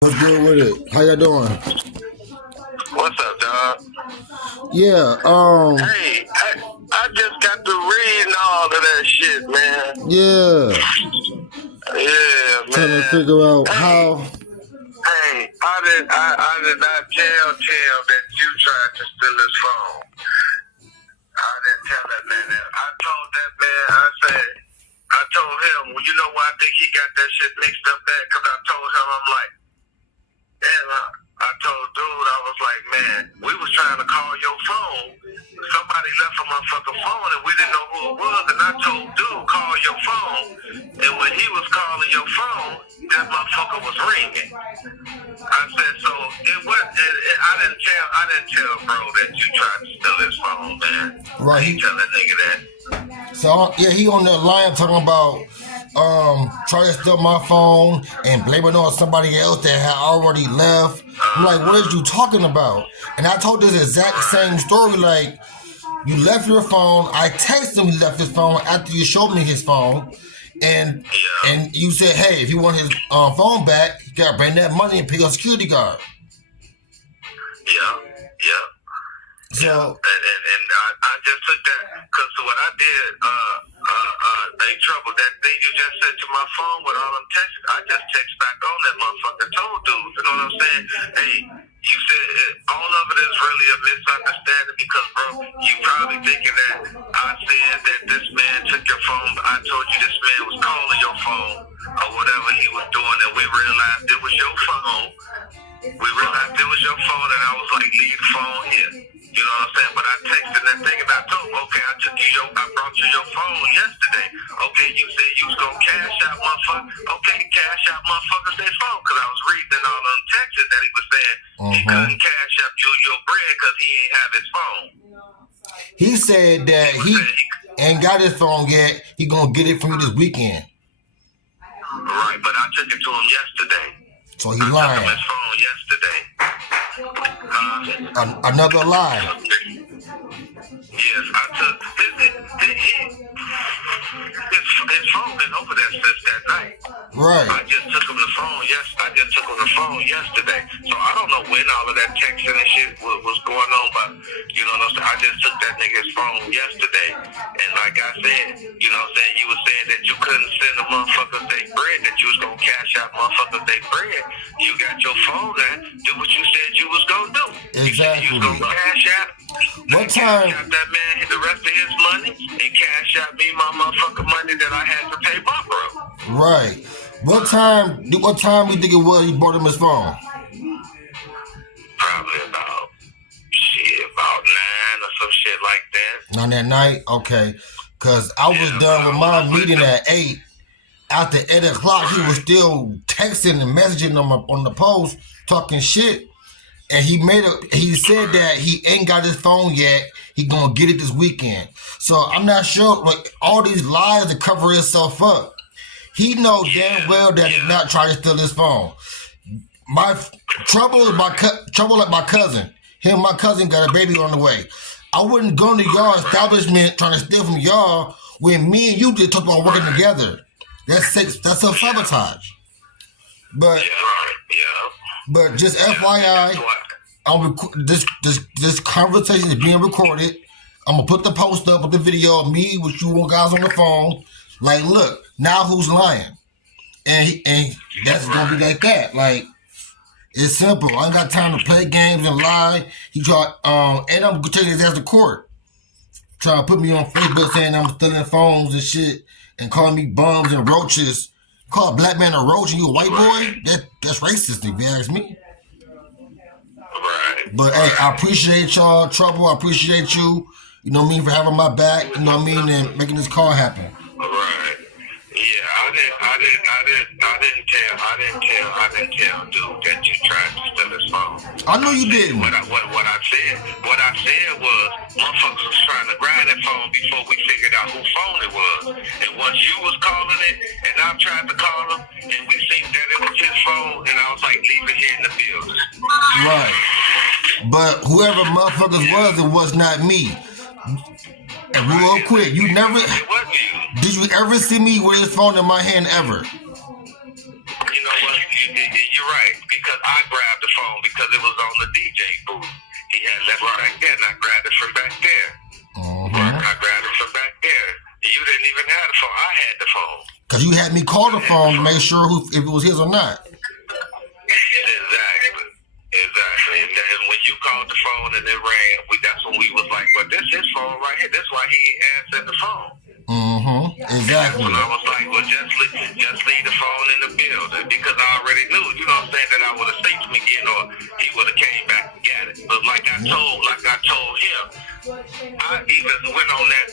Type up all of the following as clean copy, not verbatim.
What's good with it? How y'all doing? What's up, dog? Yeah, Hey, I just got to reading all of that shit, man. yeah. Yeah, man. Trying to figure out how. Hey, I did not tell Tim that you tried to steal his phone. I didn't tell that man that. I told that man, I told him, well, you know why I think he got that shit mixed up there? Because I told him, I'm like, damn, I told dude, I was like, man, we was trying to call your phone. Somebody left a motherfucking phone and we didn't know who it was. And I told dude, call your phone. And when he was calling your phone, that motherfucker was ringing. I said, so it was. I didn't tell bro that you tried to steal his phone, man. Right. I ain't tell that nigga that. So yeah, he on that line talking about trying to steal my phone and blaming it on somebody else that had already left. I'm like, what is you talking about? And I told this exact same story. Like, you left your phone. I texted him he left his phone after you showed me his phone. And you said, hey, if you want his phone back, you gotta bring that money and pay your security guard. Yeah. So and I just took that because what I did, ain't trouble. That thing you just sent to my phone with all them texts, I just text back on that motherfucker. Told dude, you know what I'm saying? Hey, you said all of it is really a misunderstanding because, bro, you probably thinking that I said that this man took your phone. I told you this man was calling your phone or whatever he was doing, and we realized it was your phone. We realized it was your phone, and I was like, leave the phone here. You know what I'm saying? But I texted that thing and I told him, okay, I brought you your phone yesterday. Okay, you said you was gonna cash out motherfucker. Okay, cash out motherfuckers their phone. Cause I was reading all them texts that he was saying he couldn't cash up your bread cause he ain't have his phone. he said that he ain't got his phone yet. He gonna get it from you this weekend. Right, but I took it to him yesterday. So he lying. I took him his phone yesterday. Another lie. Yes, I took his phone been over there since that night. Right. I just took him the phone. I just took him the phone yesterday. So I don't know when all of that texting and shit was going on, but you know what I'm saying. I just took that nigga's phone yesterday, and like I said, you know what I'm saying. You were saying that you couldn't send the motherfuckers they bread, that you was gonna cash out motherfuckers they bread. You got your phone now. Do what you said you was gonna do. Exactly. You was gonna cash out. What time? Cash out that man hit the rest of his money and cash out me my motherfucking money that I had to pay my bro. Right. What time we think it was you bought him his phone? Probably about 9 or some shit like that. On that night? Okay. Cause I was done with my meeting at 8. After 8 o'clock, he was still texting and messaging on the post, talking shit. And he said that he ain't got his phone yet. He gonna get it this weekend. So I'm not sure, like, all these lies to cover himself up. He knows damn well that he's not trying to steal his phone. My trouble is trouble like my cousin. Him and my cousin got a baby on the way. I wouldn't go to y'all establishment trying to steal from y'all when me and you just talk about working together. That's self-sabotage. But just FYI, this conversation is being recorded. I'm gonna put the post up with the video of me with you guys on the phone. Like, look, now who's lying? And that's gonna be like that. Like, it's simple. I ain't got time to play games and lie. He tried, and I'm gonna take his ass to court. Trying to put me on Facebook saying I'm stealing phones and shit, and calling me bums and roaches. Call a black man a roach and you a white boy? That's racist if you ask me. Right. But hey, I appreciate y'all, Trouble. I appreciate you. You know what I mean, for having my back. You know what I mean, and making this call happen. Right. Yeah, I didn't tell dude that you tried to steal his phone. I know you didn't. What I said was motherfuckers was trying to grab that phone before we figured out whose phone it was. And once you was calling it and I tried to call him and we seen that it was his phone and I was like, leave it here in the building. Right. But whoever motherfuckers was, it was not me. And real quick, did you ever see me with his phone in my hand ever? You know what? You're right, because I grabbed the phone because it was on the DJ booth. He had left it back there, and I grabbed it from back there. I grabbed it from back there. You didn't even have the phone. I had the phone. Because you had me call the phone to make sure if it was his or not. Exactly. And when you called the phone and it rang, that's when we was like, well, this is his phone right here. That's why he ain't answered the phone. Exactly. And I was like, well, just leave the phone in the building because I already knew, you know what I'm saying, that I would have seen him again or he would have came back and got it. But like I told him, I even went on that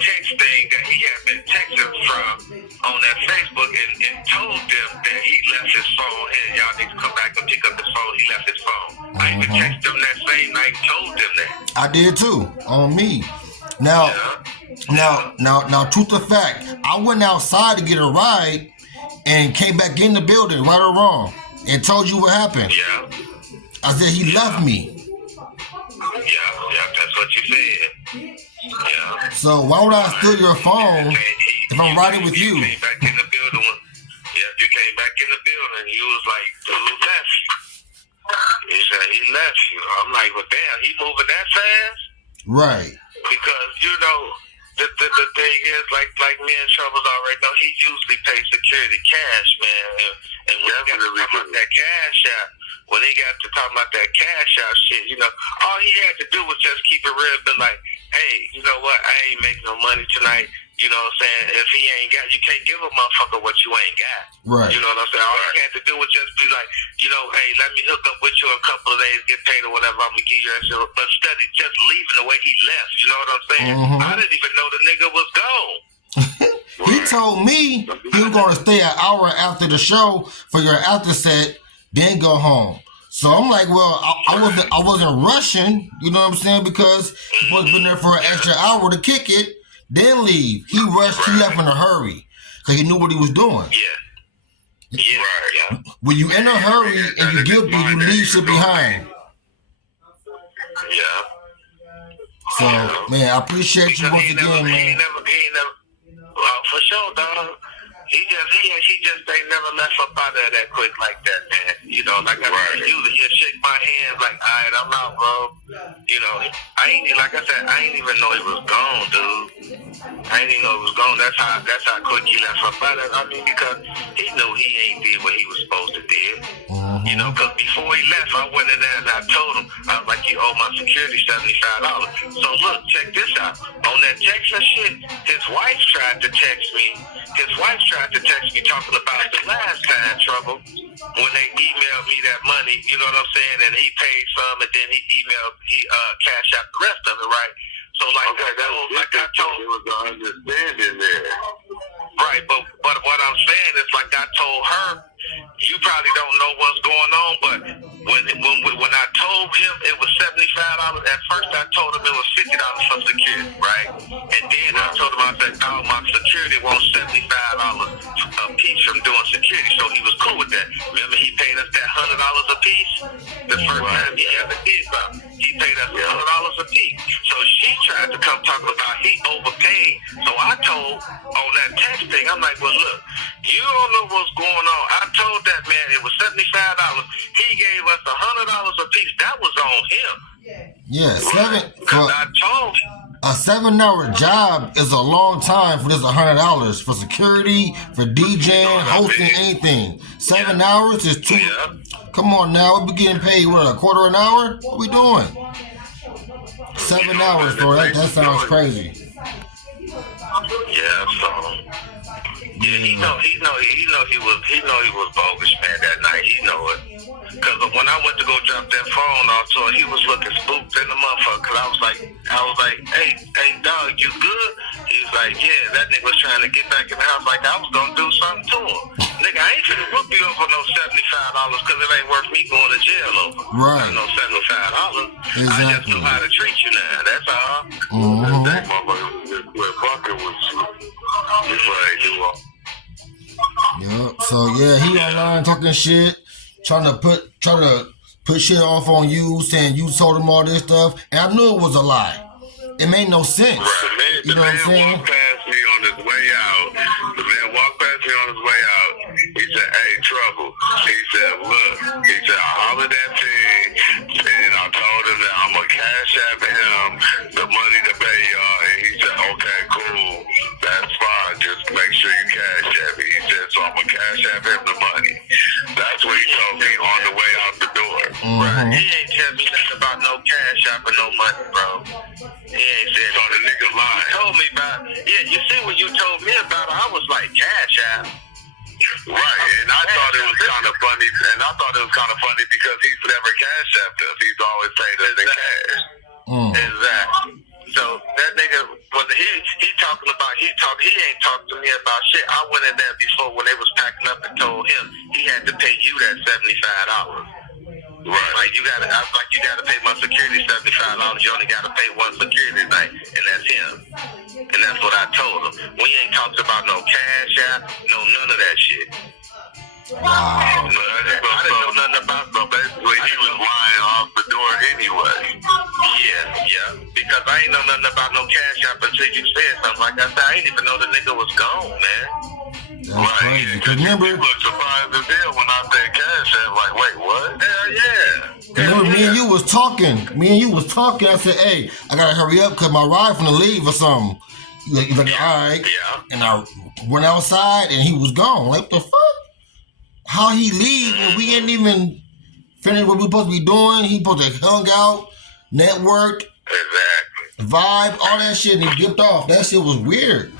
text thing that he had been texting from on that Facebook and told them that he left his phone here. Y'all need to come back and pick up his phone. He left his phone. I even texted them that same night and told them that. I did too, on me. Now, truth or fact, I went outside to get a ride and came back in the building, right or wrong, and told you what happened. Yeah. I said he left me. Yeah, that's what you said. Yeah. So why would I steal your phone if I'm riding with you? You came back in the building. You came back in the building. You was like, dude left you. He said he left you. I'm like, well, damn, he moving that fast? Right. Because, you know, the thing is, like me and Troubles already know, he usually pays security cash, man. And when he got to talk about that cash out, shit, you know, all he had to do was just keep it real, be like, hey, you know what, I ain't making no money tonight. You know what I'm saying? If he ain't got, you can't give a motherfucker what you ain't got. Right. You know what I'm saying? All he had to do was just be like, you know, hey, let me hook up with you in a couple of days, get paid or whatever, I'm going to give you that shit. But instead of just leaving the way he left, you know what I'm saying? I didn't even know the nigga was gone. He told me he was going to stay an hour after the show for your after set, then go home. So I'm like, well, I wasn't rushing, you know what I'm saying? Because he was been there for an extra hour to kick it, then leave. He rushed, he left in a hurry because he knew what he was doing. Yeah. When you in a hurry and you guilty, you leave shit behind. Yeah. So, man, I appreciate you once again, man. He never, for sure, dog. He just ain't never left up out of that quick like that, man. You know, like I said, usually he'll shake my hand like, all right, I'm out, bro. You know, I ain't even know he was gone, dude. I ain't even know he was gone. That's how quick he left up out of it. I mean, because he knew he ain't did what he was supposed to do. You know, because before he left, I went in there and I told him, I was like, you owe my security $75. So look, check this out. On that text and shit, his wife tried to text me. Talking about the last time, Trouble, when they emailed me that money, you know what I'm saying, and he paid some, and then he cashed out the rest of it, right? So like, I told, there was an understanding there. Right, but what I'm saying is, like I told her, you probably don't know what's going on, but when I told him it was $75, at first I told him it was $50 for security, right? And then I told him, I said, oh, my security wants $75 a piece from doing security, so he was cool with that. Remember, he paid us that $100 a piece the first time he ever did something. He paid us $100 a piece. So she tried to come talking about he overpaid. So I told on that text thing, I'm like, well, look, you don't know what's going on. I told that man it was $75. He gave us $100 a piece. That was on him. Yeah, Because I told him. A 7-hour job is a long time for just $100 for security, for DJing, hosting, anything. 7 hours is too. Come on now, we be getting paid what, a quarter an hour? What we doing? 7 hours, bro. That sounds crazy. Yeah, so. Yeah, he know he was bogus, man, that night. He know it. Cause when I went to go drop that phone off to him, he was looking spooked in the motherfucker. Cause I was like, hey, dog, you good? He was like, yeah, that nigga was trying to get back in the house. Like I was gonna do something to him. Nigga, I ain't finna whoop you up for no $75 cause it ain't worth me going to jail over. Right. No $75. Exactly. I just know how to treat you now. That's all. That motherfucker just quit fucking with you. Before they do all. Yep. So yeah, he online talking shit, trying to put shit off on you, saying you told him all this stuff, and I knew it was a lie. It made no sense. Right. You know what I'm saying? Walked past me on his way out. The man walked past me on his way out. He said, "Hey, Trouble." He said, "Look, Right. He ain't tell me nothing about no cash app or no money, bro. He ain't said So the nigga lying. He told me about, yeah, you see when you told me about it, I was like, cash app. Right, and I thought it was kind of funny, because he's never cash apped us. He's always paid us in cash. Exactly. So that nigga, when he talking about, he ain't talking to me about shit. I went in there before when they was packing up and told him he had to pay you that $75. Right. Like you gotta pay my security $75. You only gotta pay one security thing, and that's him. And that's what I told him. We ain't talked about no cash app, no none of that shit. Wow. I didn't know nothing about it. So basically, he was lying off the door anyway. Yeah. Because I ain't know nothing about no cash app until you said something like that. I ain't even know the nigga was gone, man. That's crazy. Cause remember, You look surprised as hell when I said cash app. Like, wait, what? Hell yeah. remember me and you was talking. I said, hey, I gotta hurry up because my ride finna leave or something. You're like, all right. Yeah. And I went outside and he was gone. Like, the fuck? How he leave and we ain't even finished what we supposed to be doing? He supposed to hung out, networked, Exactly. vibe, all that shit, and he dipped off. That shit was weird.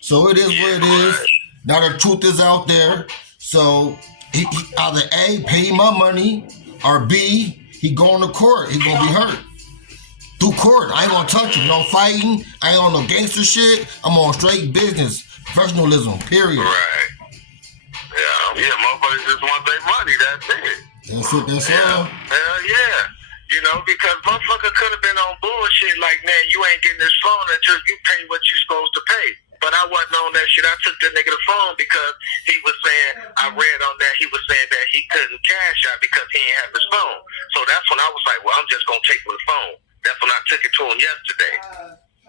So it is what it is. Now the truth is out there. So he either A, pay my money, or B, he going to court. He gonna be hurt. Through court. I ain't gonna touch him. No fighting. I ain't on no gangster shit. I'm on straight business. Professionalism. Period. Right. Yeah, motherfuckers just want their money, that's it. That's all. Hell yeah. You know, because motherfucker could have been on bullshit like, man, you ain't getting this phone until you pay what you supposed to pay. But I wasn't on that shit. I took the nigga the phone because he was saying, I read on that, he was saying that he couldn't cash out because he ain't have his phone. So that's when I was like, well, I'm just going to take him the phone. That's when I took it to him yesterday.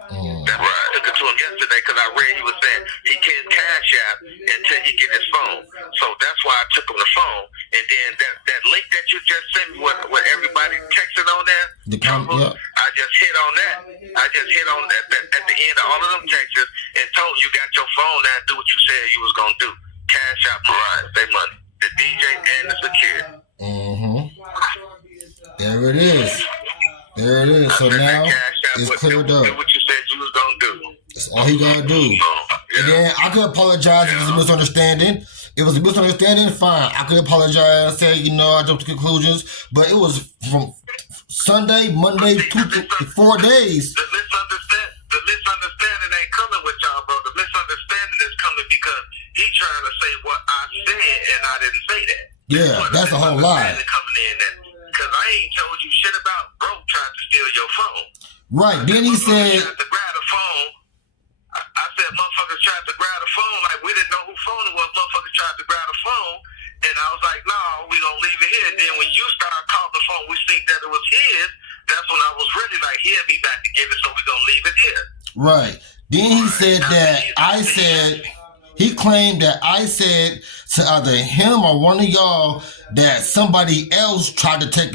That's right. I took it to him yesterday because I read he was saying he can't cash out until he get his phone. So that's why I took him the phone. And then that link that you just sent me with everybody texting on there, I just hit on that. I just hit on that at the end of all of them texts and told you got your phone now, do what you said you was going to do. Cash out their money. The DJ and the security. There it is. There it is. So now it's cleared up. Do what you said you was going to do. That's all he gotta do. And then I could apologize if it was a misunderstanding. If it was a misunderstanding, fine. I could apologize and say, I jumped to conclusions. But it was from Sunday, Monday, 4 days. The misunderstanding ain't coming with y'all, bro. The misunderstanding is coming because he trying to say what I said and I didn't say that. Yeah, that's a whole lie. Coming in because I ain't told you shit about bro trying to steal your phone. Right. Then he said, tried to grab the phone. I said motherfuckers tried to grab the phone like we didn't know who phone it was. Motherfuckers tried to grab the phone, and I was like, no, we gonna leave it here. And then when you started calling the phone, we think that it was his. That's when I was really like, he'll be back to get it, so we gonna leave it here. Right. Then he said that he claimed that I said to either him or one of y'all that somebody else tried to take